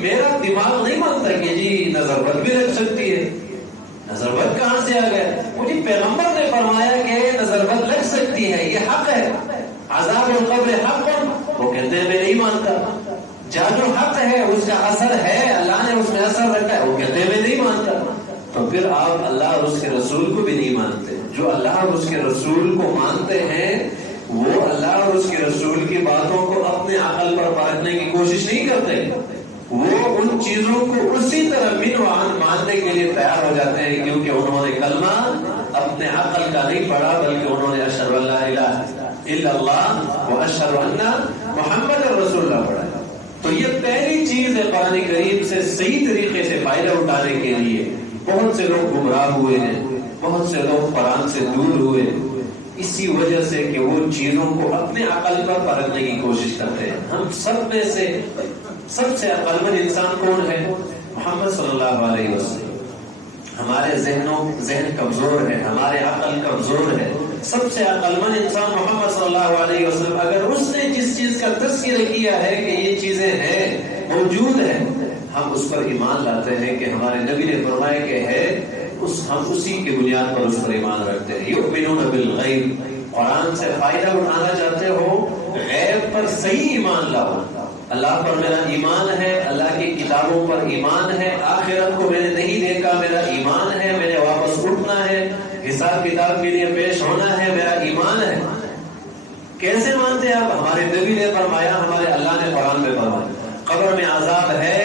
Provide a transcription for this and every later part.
میرا دماغ نہیں مانتا کہ جی نظر بد بھی لگ سکتی ہے. نظر بد کہاں سے آ گئے؟ مجھے پیغمبر نے فرمایا کہ نظر بد لگ سکتی ہے، یہ حق ہے. عذاب القبر حق، وہ کہتے ہیں میں نہیں مانتا. جادو حق ہے، اس کا اثر ہے، اللہ نے اس میں اثر رکھا ہے، وہ کہتے ہیں میں نہیں مانتا. تو پھر آپ اللہ اور اس کے رسول کو بھی نہیں مانتے. جو اللہ اور اس کے رسول کو مانتے ہیں وہ اللہ اور اس کے رسول کی باتوں کو اپنے عقل پر پرکھنے کی کوشش نہیں کرتے. وہ ان چیزوں کو اسی طرح منوان ماننے کے لیے تیار ہو جاتے ہیں، کیونکہ انہوں نے کلمہ اپنے عقل کا نہیں پڑھا، بلکہ انہوں نے اشہد ان لا الہ الا اللہ و اشہد ان محمد رسول اللہ پڑھا. تو یہ پہلی چیز ہے قرآن کریم سے صحیح طریقے سے فائدہ اٹھانے کے لیے. بہت سے لوگ گمراہ ہوئے ہیں، بہت سے لوگ قرآن سے دور ہوئے اسی وجہ سے کہ وہ چیزوں کو اپنے عقل پر پرکھنے کی کوشش کرتے ہیں. ہم سب میں سے سب سے عقل مند انسان کون ہے؟ محمد صلی اللہ علیہ وسلم. ہمارے ذہن کمزور ہے، ہمارے عقل کمزور ہے. سب سے عقل مند انسان محمد صلی اللہ علیہ وسلم. اگر اس نے جس چیز کا تذکرہ کیا ہے کہ یہ چیزیں ہیں، موجود ہیں، ہم اس پر ایمان لاتے ہیں کہ ہمارے نبی نے فرمایا کہ ہے، ہم اسی کی بنیاد پر اس پر ایمان رکھتے ہیں. یؤمنون بالغیب. قرآن سے فائدہ اٹھانا چاہتے ہو، غیب پر صحیح ایمان لاؤ. اللہ پر میرا ایمان ہے، اللہ کی کتابوں پر ایمان ہے، آخرت کو میں نے نہیں دیکھا، میرا ایمان ہے، میں نے واپس اٹھنا ہے، حساب کتاب کے لیے پیش ہونا ہے، میرا ایمان ہے. کیسے مانتے ہیں آپ؟ ہمارے نبی نے فرمایا، ہمارے اللہ نے قرآن میں فرمایا. قبر میں عذاب ہے،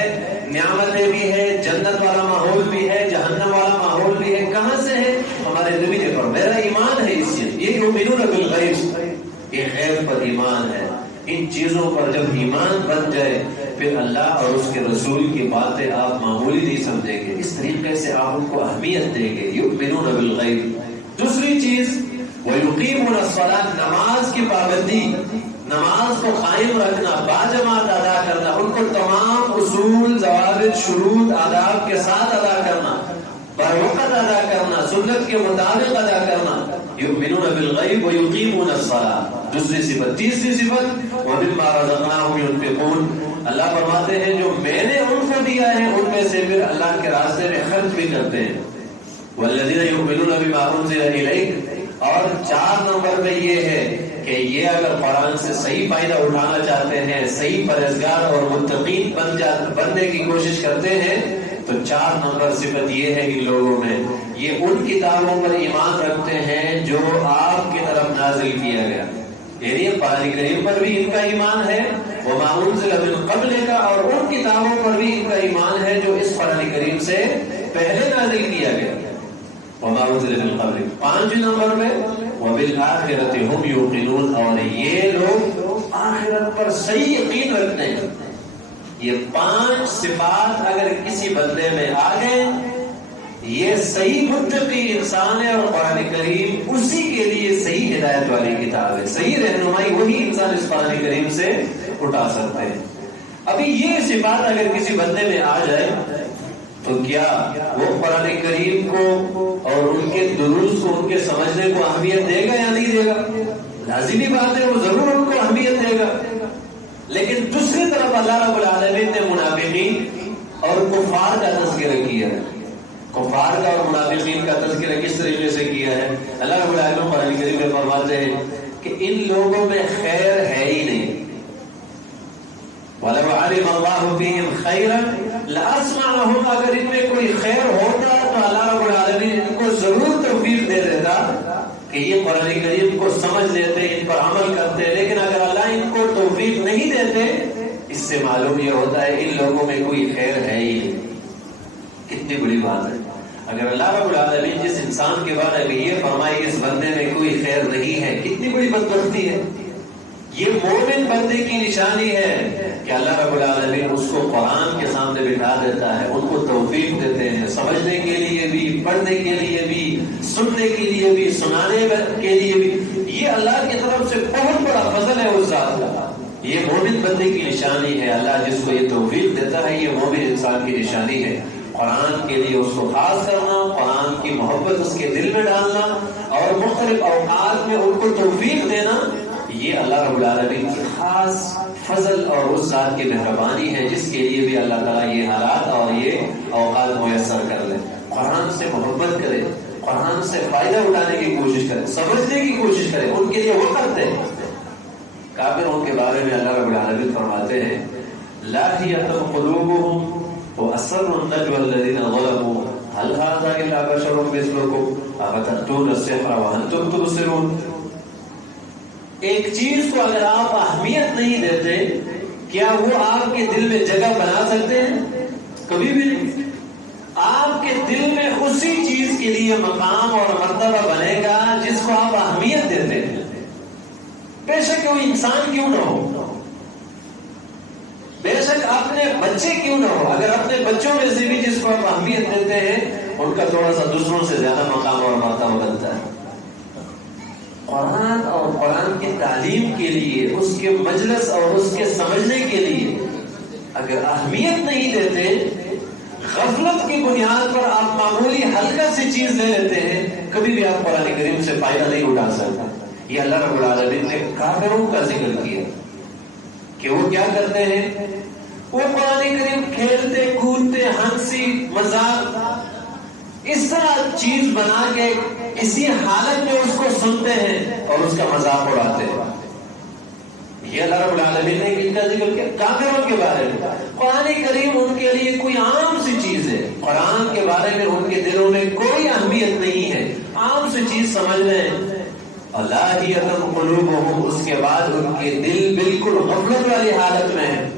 نعمتیں بھی ہے، جنت والا ماحول بھی ہے، جہنم والا ماحول بھی ہے. کہاں سے ہے؟ ہمارے نبی نے فرمایا. میرا ایمان ہے اس چیز. یہ یؤمنون بالغیب، یہ غیب پر ایمان ہے. ان چیزوں پر جب ایمان بن جائے پھر اللہ اور اس کے رسول کی باتیں آپ معمولی نہیں سمجھیں گے، اس طریقے سے آپ ان کو اہمیت دیں گے. یؤمنون بالغیب. دوسری چیز وَيُقِيمُونَ الصَّلَاةَ، نماز کی پابندی، نماز کو قائم رکھنا، باجماعت ادا کرنا، ان کو تمام اصول، ضوابط، شروط، آداب کے ساتھ ادا کرنا، بروقت ادا کرنا، سنت کے مطابق ادا کرنا. یؤمنون بالغیب ویقیمون الصلاۃ. دوسری صفت. تیسری صفت ومما رزقناہم ينفقون. اللہ فرماتے ہیں جو میں نے ان کو دیا ہے ان میں سے پھر اللہ کے راستے میں خرچ بھی کرتے ہیں. والذین یؤمنون بما انزل الیک. اور 4 نمبر پہ یہ ہے کہ یہ اگر قرآن سے صحیح فائدہ اٹھانا چاہتے ہیں، صحیح پرہیزگار اور متقین بننے کی کوشش کرتے ہیں، تو 4 نمبر صفت یہ ہے ان لوگوں میں، یہ ان کتابوں پر ایمان رکھتے ہیں جو آپ کی طرف نازل کیا گیا. یعنی قرآن کریم پر بھی ان کا ایمان ہے، وما انزل من قبل کا، اور ان کتابوں پر بھی ان کا ایمان ہے جو اس قرآن کریم سے پہلے نازل کیا گیا. وما انزل من قبل. 5 نمبر میں وبالآخرۃ هم یوقنون. اور یہ لوگ آخرت پر صحیح یقین رکھتے ہیں. یہ 5 صفات اگر کسی بندے میں آ گئے، یہ صحیح متقی انسان ہے. اور قرآن کریم اسی کے لیے صحیح ہدایت والی کتاب ہے. صحیح رہنمائی وہی انسان اس قرآن کریم سے اٹھا سکتے ہیں. ابھی یہ صفات اگر کسی بندے میں آ جائے تو کیا وہ قرآن کریم کو اور ان کے دروس کو، ان کے سمجھنے کو اہمیت دے گا یا نہیں دے گا؟ لازمی بات ہے وہ ضرور ان کو اہمیت دے گا. لیکن دوسری طرف اللہ رب العالمین نے منافقین اور کفار کا تذکرہ کیا ہے. کفار کا اور منافقین کا تذکرہ کس طریقے سے کیا ہے؟ اللہ رب العالمین قرآن کریم میں فرماتے ہیں کہ ان لوگوں میں خیر ہے ہی نہیں. وَلَوْ عَلِمَ اللَّهُ فِيهِمْ خَيْرًا لَأَسْمَعَهُمْ. اگر ان میں کوئی خیر ہوتا تو اللہ رب العالمین ان کو ضرور توفیق دے دیتا کہ یہ قرآن کریم کو سمجھ لیتے، ان پر عمل کرتے. لیکن اگر اللہ ان کو توفیق نہیں دیتے، اس سے معلوم یہ ہوتا ہے ان لوگوں میں کوئی خیر ہے ہی نہیں. کتنی بڑی بات ہے. اگر اللہ رب العالمین جس انسان کے بارے میں یہ فرمائے کہ اس بندے میں کوئی خیر نہیں ہے، کتنی بڑی بدبختی ہے. یہ مومن بندے کی نشانی ہے کہ اللہ رب العالمین اس کو قرآن کے سامنے بٹھا دیتا ہے، ان کو توفیق دیتے ہیں سمجھنے کے لیے بھی، پڑھنے کے لیے بھی، سننے کے لیے بھی، سنانے کے لیے بھی. یہ اللہ کی طرف سے بہت بڑا فضل ہے اس ذات کا. یہ مومن بندے کی نشانی ہے. اللہ جس کو یہ توفیق دیتا ہے یہ مومن انسان کی نشانی ہے. قرآن کے لیے اس کو خاص کرنا، قرآن کی محبت اس کے دل میں ڈالنا اور مختلف اوقات میں ان کو توفیق دینا، یہ اللہ رب العالمین کی خاص فضل اور اس ذات کی مہربانی ہے جس کے لیے بھی اللہ تعالیٰ قرآن سے فائدہ اٹھانے کی کوشش کریں، سمجھنے کی کوشش کریں، ان کے لیے وقت دیں۔ کافروں کے بارے میں اللہ رب العالمین فرماتے ہیں لاہیۃ قلوبہم واسروا النجوى الذين ظلموا هل هذا الا بشر مثلكم افتأتون السحر وانتم تبصرون۔ ایک چیز کو اگر آپ اہمیت نہیں دیتے، کیا وہ آپ کے دل میں جگہ بنا سکتے ہیں؟ کبھی بھی نہیں۔ آپ کے دل میں اسی چیز کے لیے مقام اور مرتبہ بنے گا جس کو آپ اہمیت دیتے ہیں، بے شک وہ انسان کیوں نہ ہو، بے شک اپنے بچے کیوں نہ ہو۔ اگر اپنے بچوں میں سے بھی جس کو آپ اہمیت دیتے ہیں، ان کا تھوڑا سا دوسروں سے زیادہ مقام اور مرتبہ بنتا ہے۔ قرآن اور قرآن کی تعلیم کے لیے، اس کے مجلس اور اس کے سمجھنے کے لیے اگر اہمیت نہیں دیتے، غفلت کی بنیاد پر آپ معمولی ہلکا سی چیز لے لیتے ہیں، کبھی بھی آپ قرآن کریم سے فائدہ نہیں اٹھا سکتے۔ یہ اللہ رب العالمین نے کافروں کا ذکر کیا کہ وہ کیا کرتے ہیں، وہ قرآن کریم کھیلتے کودتے ہنسی مذاق اس طرح چیز بنا کے اسی حالت میں اس کو سنتے ہیں اور اس کا مذاق اڑاتے ہیں۔ یہ اللہ رب العالمین نے ان کا ذکر کیا کافروں کے بارے میں۔ قرآن کریم ان کے لیے کوئی عام سی چیز ہے، قرآن کے بارے میں ان کے دلوں میں کوئی اہمیت نہیں ہے، عام سی چیز سمجھ لیں۔ لاہیۃ قلوبہم، اس کے بعد ان کے دل بالکل غفلت والی حالت میں ہے،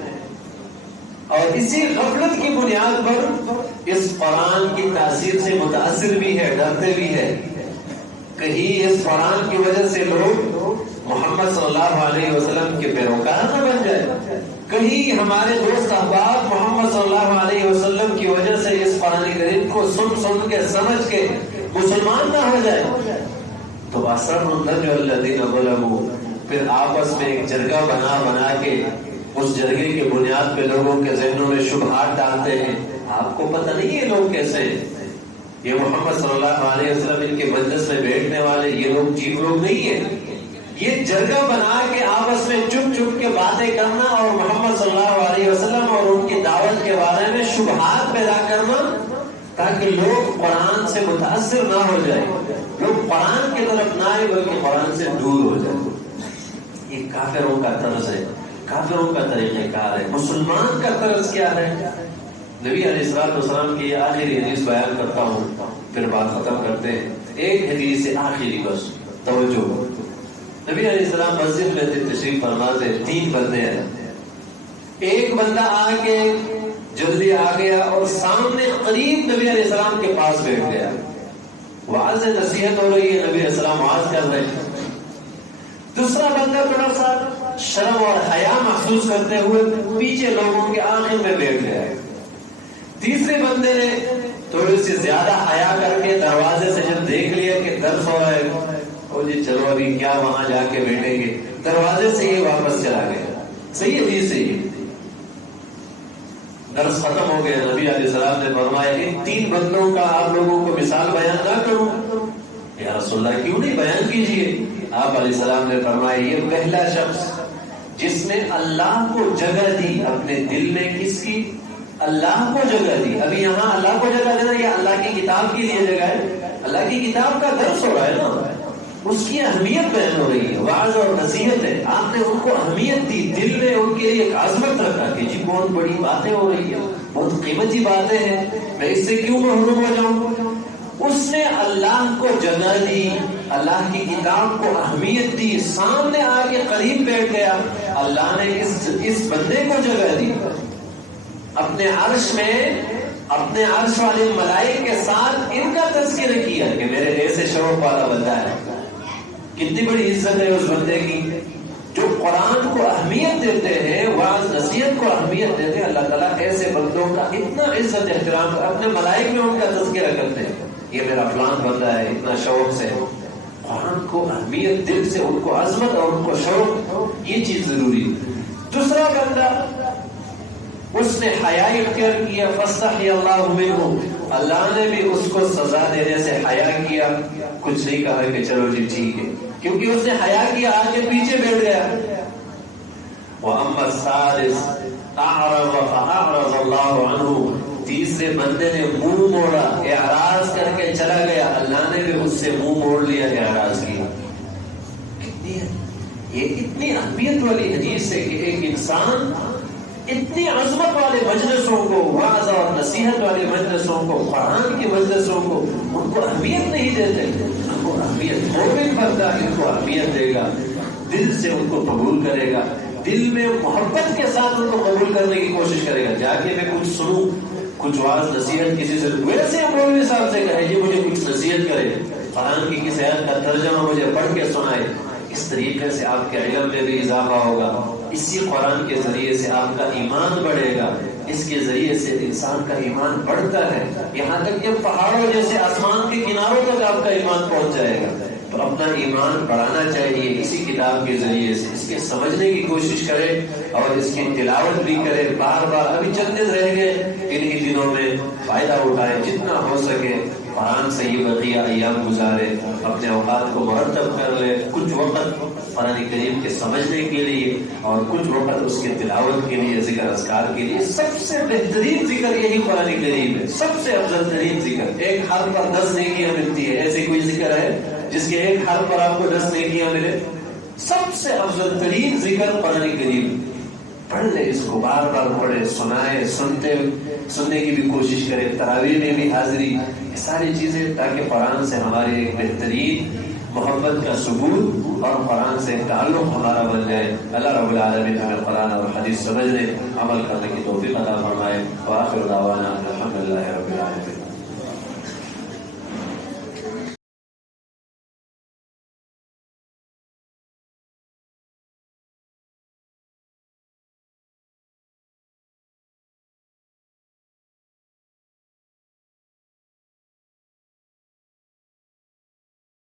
اور اسی غفلت کی بنیاد پر اس قرآن کی تاثیر سے متاثر بھی ہے، ڈرتے بھی ہے۔ کہیں اس قرآن کی وجہ سے لوگ محمد صلی اللہ علیہ وسلم کے پیروکار نہ بن جائے، کہیں ہمارے دوست احباب محمد صلی اللہ علیہ وسلم کی وجہ سے اس قرآن کریم کو سن کے سمجھ کے مسلمان نہ ہو جائے۔ تو اثر النجوى الذين ظلموا، پھر آپس میں ایک جرگہ بنا کے اس جرگے کے بنیاد پہ لوگوں کے ذہنوں میں شبہات ڈالتے ہیں۔ آپ کو پتہ نہیں یہ لوگ کیسے ہیں، یہ محمد صلی اللہ علیہ وسلم ان کے مجلس میں بیٹھنے والے یہ لوگ چیف لوگ نہیں ہیں۔ یہ جرگہ بنا کے آپس میں چپ چپ کے باتیں کرنا اور محمد صلی اللہ علیہ وسلم اور ان کی دعوت کے بارے میں شبہات پیدا کرنا تاکہ لوگ قرآن سے متاثر نہ ہو جائیں، لوگ قرآن کی طرف نہ آئے بلکہ قرآن سے دور ہو جائیں۔ یہ کافروں کا طرز ہے، کافروں کا طریقہ کار ہے۔ مسلمان کا طرز کیا ہے؟ نبی علیہ السلام کی یہ آخری حدیث بیان کرتا ہوں، پھر بات ختم کرتے ہیں۔ ایک حدیث آخری بس توجہ۔ نبی علیہ السلام مسجد میں تشریف فرماتے، تین بندے ہیں، ایک بندہ آ کے جلدی آ گیا اور سامنے قریب نبی علیہ السلام کے پاس بیٹھ گیا، واضح نصیحت ہو رہی ہے، نبی علیہ السلام واضح کر رہے ہیں۔ دوسرا بندہ تھوڑا سا شرم اور حیا محسوس کرتے ہوئے پیچھے لوگوں کے آخر میں بیٹھ گیا۔ تیسرے بندے نے تھوڑی سی زیادہ حیا کر کے دروازے سے جب دیکھ لیا کہ درس ہو رہا ہے، او جی چلو ابھی کیا وہاں جا کے بیٹھیں گے، دروازے سے یہ واپس چلا گیا۔ صحیح حدیث ہے یہ۔ درس ختم ہو گیا، نبی علیہ السلام نے فرمایا ان تین بندوں کا آپ لوگوں کو مثال بیان نہ کروں؟ یا رسول اللہ کیوں نہیں، بیان کیجئے۔ آپ علیہ السلام نے فرمایا یہ پہلا شخص جس نے اللہ کو جگہ دی اپنے دل میں، کس کی؟ اللہ کو جگہ دی۔ ابھی یہاں اللہ کو جگہ دینا یا اللہ کی کتاب کے لیے جگہ ہے؟ اللہ کی کتاب کا درس ہو رہا ہے نا، اس کی اہمیت بیان ہو رہی ہے، وعظ اور نصیحت ہے۔ آپ نے ان کو اہمیت دی، دل میں ان کے لیے ایک عظمت رکھا کہ جی بہت بڑی باتیں ہو رہی ہیں، بہت قیمتی باتیں ہیں، میں اس سے کیوں محروم ہو جاؤں؟ اس نے اللہ کو جگہ دی، اللہ کی کتاب کو اہمیت دی، سامنے آ کے قریب بیٹھ گیا۔ اللہ نے اس بندے کو جگہ دی، اپنے عرش میں اپنے عرش والے ملائکے کے ساتھ ان کا تذکرہ کیا کہ میرے ایسے شوق والا بندہ ہے۔ کتنی بڑی عزت ہے اس بندے کی جو قرآن کو اہمیت دیتے ہیں، وعظ نصیحت کو اہمیت دیتے ہیں۔ اللہ تعالیٰ ایسے بندوں کا اتنا عزت احترام اپنے ملائکے میں ان کا تذکرہ کرتے ہیں، یہ میرا فلان بندہ ہے، اتنا شوق سے قرآن کو اہمیت، دل سے ان کو عظمت اور ان کو شوق، یہ چیز ضروری ہے۔ دوسرا بندہ اس نے حیا اختیار کیا، فاستحی اللہ منہ، اللہ نے بھی اس کو سزا دینے سے حیا کیا، کچھ نہیں کہا کہ چلو جی ٹھیک ہے، کیونکہ اس نے حیا کیا، آگے پیچھے بیٹھ گیا۔ وَأَمَّا الثَّالِثُ أَعْرَضَ فَأَعْرَضَ اللَّهُ عَنْهُ، تیسرے بندے نے منہ موڑا، اعراض کر کے چلا گیا، اللہ نے بھی اس سے منہ موڑ لیا، اعراض کیا۔ یہ اتنی اہمیت والی حدیث ہے کہ ایک انسان اتنی عظمت والے مجلسوں کو، وعظ اور نصیحت والے مجلسوں کو، قرآن کی مجلسوں کو، ان کو اہمیت نہیں دیتے۔ ان کو اہمیت، مومن بندہ ان کو اہمیت دے گا، دل سے ان کو قبول کرے گا، دل میں محبت کے ساتھ ان کو قبول کرنے کی کوشش کرے گا۔ جا کے میں کچھ سنوں، کچھ وعظ نصیحت کسی سے، ویسے مولوی صاحب سے کہے جی مجھے کچھ نصیحت کرے، قرآن کی کسی آیت کا ترجمہ مجھے پڑھ کے سنائے، اس طریقے سے آپ کے علم میں بھی اضافہ ہوگا، اسی قرآن کے ذریعے سے آپ کا ایمان بڑھے گا، اس کے ذریعے سے انسان کا ایمان بڑھتا ہے، یہاں تک کہ پہاڑوں جیسے آسمان کے کناروں تک آپ کا ایمان پہنچ جائے گا۔ تو اپنا ایمان بڑھانا چاہیے اسی کتاب کے ذریعے سے، اس کے سمجھنے کی کوشش کرے اور اس کی تلاوت بھی کرے بار بار۔ ابھی چند دن رہ گئے، انہی دنوں میں فائدہ اٹھائے، جتنا ہو سکے قرآن سے یہ بقیہ ایام گزارے، اپنے اوقات کو مرتب کر لے، کچھ وقت قرآن کریم کے سمجھنے کے لیے اور کچھ وقت اس کے تلاوت کے لیے، ذکر اذکار کے لیے۔ سب سے بہترین ذکر یہی قرآن کریم ہے، سب سے افضل ترین ذکر۔ ایک حرف پر 10 نیکیاں ملتی ہے، ایسے کوئی ذکر ہے جس کے ایک حرف پر آپ کو 10 نیکیاں ملے؟ سب سے افضل ترین ذکر قرآن کریم۔ پڑھ لے اس کو، بار بار پڑھے، سنائے، سننے کی بھی کوشش کرے، تراویح میں بھی حاضری، یہ ساری چیزیں، تاکہ قرآن سے ہمارے ایک بہترین محبت کا ثبوت اور قرآن سے تعلق ہمارا بن جائے۔ اللہ رب العالمین ہمیں قرآن اور حدیث سمجھنے، عمل کرنے کی توفیق عطا فرمائے۔ وآخر دعوانا الحمدللہ رب العالمین۔